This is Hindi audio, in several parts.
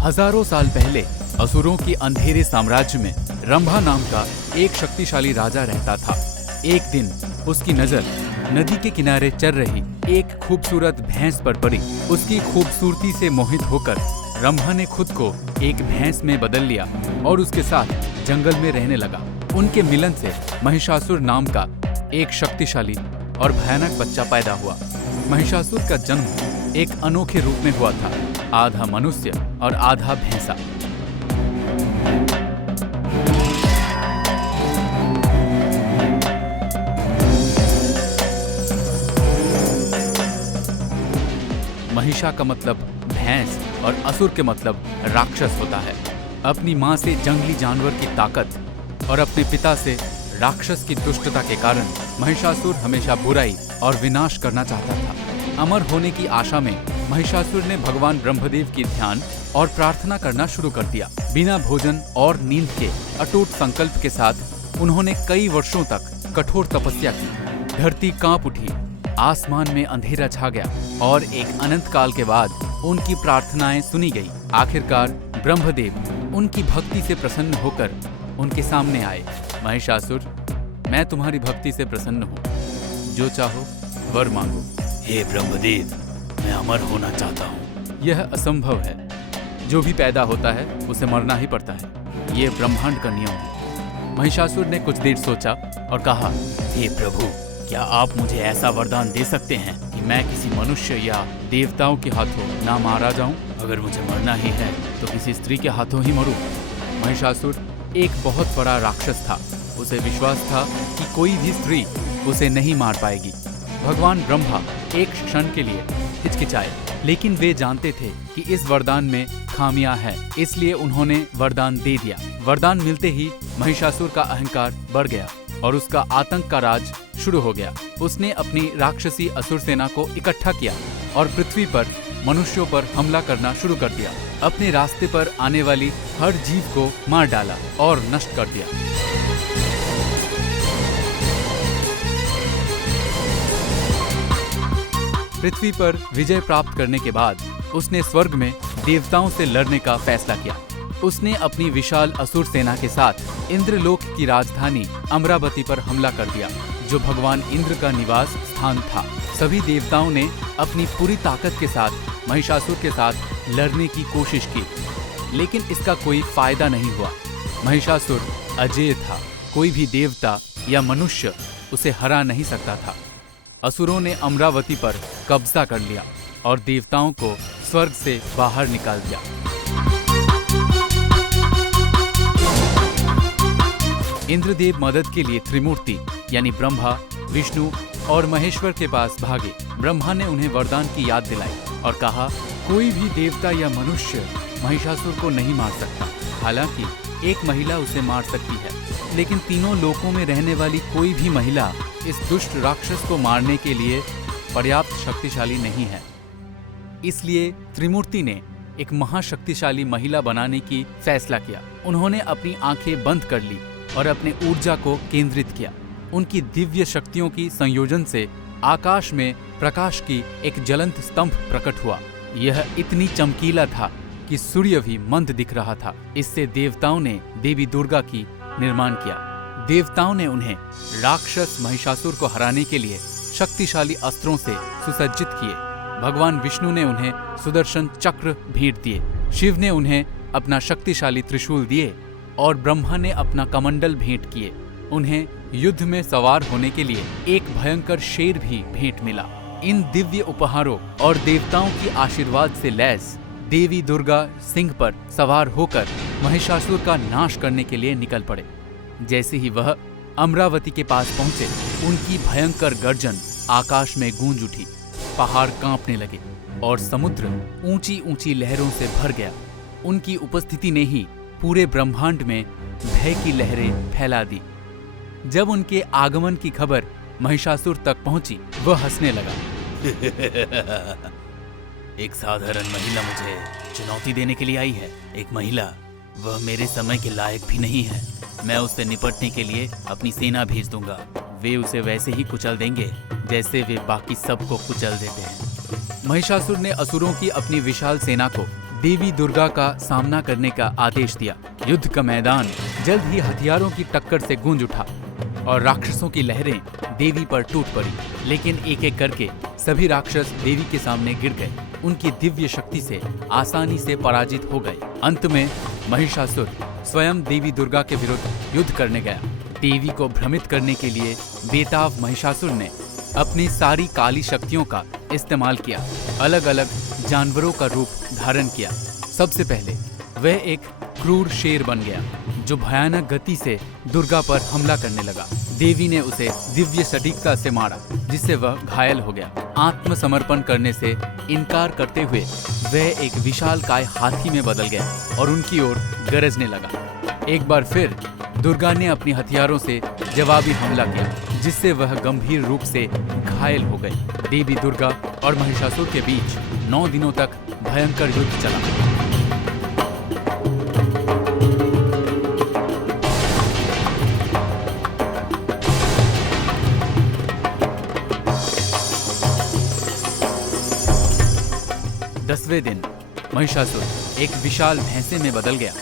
हजारों साल पहले असुरों की अंधेरे साम्राज्य में रंभा नाम का एक शक्तिशाली राजा रहता था। एक दिन उसकी नजर नदी के किनारे चल रही एक खूबसूरत भैंस पर पड़ी। उसकी खूबसूरती से मोहित होकर रंभा ने खुद को एक भैंस में बदल लिया और उसके साथ जंगल में रहने लगा। उनके मिलन से महिषासुर नाम का एक शक्तिशाली और भयानक बच्चा पैदा हुआ। महिषासुर का जन्म एक अनोखे रूप में हुआ था, आधा मनुष्य और आधा भैंसा। महिषा का मतलब भैंस और असुर के मतलब राक्षस होता है। अपनी मां से जंगली जानवर की ताकत और अपने पिता से राक्षस की दुष्टता के कारण महिषासुर हमेशा बुराई और विनाश करना चाहता था। अमर होने की आशा में महिषासुर ने भगवान ब्रह्मदेव की ध्यान और प्रार्थना करना शुरू कर दिया। बिना भोजन और नींद के अटूट संकल्प के साथ उन्होंने कई वर्षों तक कठोर तपस्या की। धरती कांप उठी, आसमान में अंधेरा छा गया और एक अनंत काल के बाद उनकी प्रार्थनाएं सुनी गई। आखिरकार ब्रह्मदेव उनकी भक्ति से प्रसन्न होकर उनके सामने आए। महिषासुर, मैं तुम्हारी भक्ति से प्रसन्न हूँ, जो चाहो वर मांगो। हे ब्रह्मदेव, मैं अमर होना चाहता हूँ। यह असंभव है। जो भी पैदा होता है उसे मरना ही पड़ता है। ये ब्रह्मांड का नियम है। महिषासुर ने कुछ देर सोचा और कहा, हे प्रभु, क्या आप मुझे ऐसा वरदान दे सकते हैं कि मैं किसी मनुष्य या देवताओं के हाथों ना मारा जाऊं? अगर मुझे मरना ही है तो किसी स्त्री के हाथों ही मरूं। महिषासुर एक बहुत बड़ा राक्षस था। उसे विश्वास था कि कोई भी स्त्री उसे नहीं मार पाएगी। भगवान ब्रह्मा एक क्षण के लिए हिचकिचाए, लेकिन वे जानते थे कि इस वरदान में खामियां हैं, इसलिए उन्होंने वरदान दे दिया। वरदान मिलते ही महिषासुर का अहंकार बढ़ गया और उसका आतंक का राज शुरू हो गया। उसने अपनी राक्षसी असुर सेना को इकट्ठा किया और पृथ्वी पर मनुष्यों पर हमला करना शुरू कर दिया। अपने रास्ते पर आने वाली हर जीव को मार डाला और नष्ट कर दिया। पृथ्वी पर विजय प्राप्त करने के बाद उसने स्वर्ग में देवताओं से लड़ने का फैसला किया। उसने अपनी विशाल असुर सेना के साथ इंद्रलोक की राजधानी अमरावती पर हमला कर दिया, जो भगवान इंद्र का निवास स्थान था। सभी देवताओं ने अपनी पूरी ताकत के साथ महिषासुर के साथ लड़ने की कोशिश की, लेकिन इसका कोई फायदा नहीं हुआ। महिषासुर अजेय था। कोई भी देवता या मनुष्य उसे हरा नहीं सकता था। असुरों ने अमरावती पर कब्जा कर लिया और देवताओं को स्वर्ग से बाहर निकाल दिया। इंद्रदेव मदद के लिए त्रिमूर्ति यानी ब्रह्मा, विष्णु और महेश्वर के पास भागे। ब्रह्मा ने उन्हें वरदान की याद दिलाई और कहा, कोई भी देवता या मनुष्य महिषासुर को नहीं मार सकता। हालांकि एक महिला उसे मार सकती है, लेकिन तीनों लोकों में रहने वाली कोई भी महिला इस दुष्ट राक्षस को मारने के लिए पर्याप्त शक्तिशाली नहीं है। इसलिए त्रिमूर्ति ने एक महाशक्तिशाली महिला बनाने की फैसला किया। उन्होंने अपनी आंखें बंद कर ली और अपने ऊर्जा को केंद्रित किया। उनकी दिव्य शक्तियों की संयोजन से आकाश में प्रकाश की एक ज्वलंत स्तंभ प्रकट हुआ। यह इतनी चमकीला था कि सूर्य भी मंद दिख रहा था। इससे देवताओं ने देवी दुर्गा की निर्माण किया। देवताओं ने उन्हें राक्षस महिषासुर को हराने के लिए शक्तिशाली अस्त्रों से सुसज्जित किए। भगवान विष्णु ने उन्हें सुदर्शन चक्र भेंट दिए। शिव ने उन्हें अपना शक्तिशाली त्रिशूल दिए और ब्रह्मा ने अपना कमंडल भेंट किए। उन्हें युद्ध में सवार होने के लिए एक भयंकर शेर भी भेंट मिला। इन दिव्य उपहारों और देवताओं की आशीर्वाद से लैस देवी दुर्गा सिंह पर सवार होकर महिषासुर का नाश करने के लिए निकल पड़े। जैसे ही वह अमरावती के पास पहुंचे, उनकी भयंकर गर्जन आकाश में गूंज उठी। पहाड़ कांपने लगे और समुद्र ऊंची ऊंची लहरों से भर गया। उनकी उपस्थिति ने ही पूरे ब्रह्मांड में भय की लहरें फैला दी। जब उनके आगमन की खबर महिषासुर तक पहुंची, वह हंसने लगा। एक साधारण महिला मुझे चुनौती देने के लिए आई है। एक महिला, वह मेरे समय के लायक भी नहीं है। मैं उससे निपटने के लिए अपनी सेना भेज दूंगा। वे उसे वैसे ही कुचल देंगे जैसे वे बाकी सबको कुचल देते हैं। महिषासुर ने असुरों की अपनी विशाल सेना को देवी दुर्गा का सामना करने का आदेश दिया। युद्ध का मैदान जल्द ही हथियारों की टक्कर से गूंज उठा और राक्षसों की लहरें देवी पर टूट पड़ी। लेकिन एक एक करके सभी राक्षस देवी के सामने गिर गए। उनकी दिव्य शक्ति से आसानी से पराजित हो गए। अंत में महिषासुर स्वयं देवी दुर्गा के विरुद्ध युद्ध करने गया। देवी को भ्रमित करने के लिए बेताब महिषासुर ने अपनी सारी काली शक्तियों का इस्तेमाल किया। अलग अलग जानवरों का रूप धारण किया। सबसे पहले वह एक क्रूर शेर बन गया जो भयानक गति से दुर्गा पर हमला करने लगा। देवी ने उसे दिव्य सटीकता से मारा जिससे वह घायल हो गया। आत्मसमर्पण करने से इनकार करते हुए वह एक विशालकाय हाथी में बदल गया और उनकी ओर गरजने लगा। एक बार फिर दुर्गा ने अपने हथियारों से जवाबी हमला किया जिससे वह गंभीर रूप से घायल हो गए। देवी दुर्गा और महिषासुर के बीच 9 दिनों तक भयंकर युद्ध चला। दसवें दिन महिषासुर एक विशाल भैंसे में बदल गया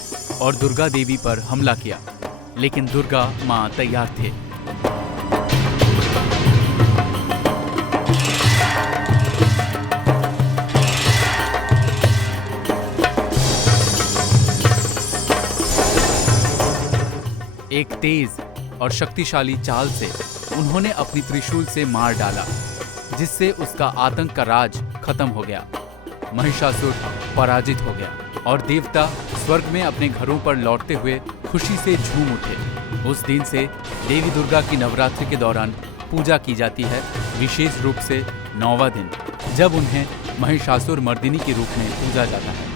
और दुर्गा देवी पर हमला किया, लेकिन दुर्गा मां तैयार थे। एक तेज और शक्तिशाली चाल से उन्होंने अपनी त्रिशूल से मार डाला जिससे उसका आतंक का राज खत्म हो गया। महिषासुर पराजित हो गया और देवता स्वर्ग में अपने घरों पर लौटते हुए खुशी से झूम उठे। उस दिन से देवी दुर्गा की नवरात्रि के दौरान पूजा की जाती है, विशेष रूप से 9वां दिन जब उन्हें महिषासुर मर्दिनी के रूप में पूजा जाता है।